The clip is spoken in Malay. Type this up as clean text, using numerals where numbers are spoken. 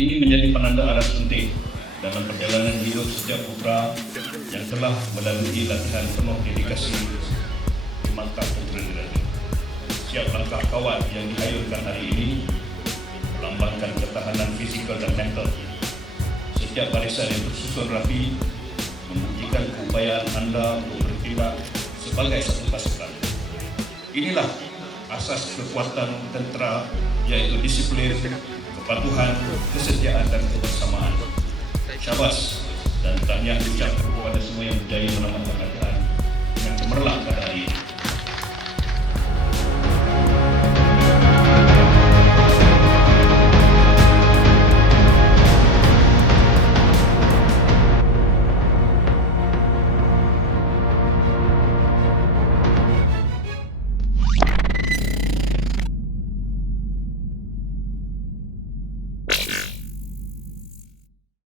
ini menjadi penanda arah penting dalam perjalanan hidup setiap putra yang telah melalui latihan penuh dedikasi di Markah Putra Diraja. Setiap langkah kawat yang dihayunkan hari ini melambangkan ketahanan fizikal dan mental. Setiap barisan yang tersusun rapi membuktikan keupayaan anda untuk bertindak sebagai satu pasukan. Inilah asas kekuatan tentera, yaitu disiplin, kepatuhan, kesetiaan dan kebersamaan. Syabas dan tahniah ucap kepada semua yang berjaya menyelamatkan keadaan yang cemerlang pada hari ini.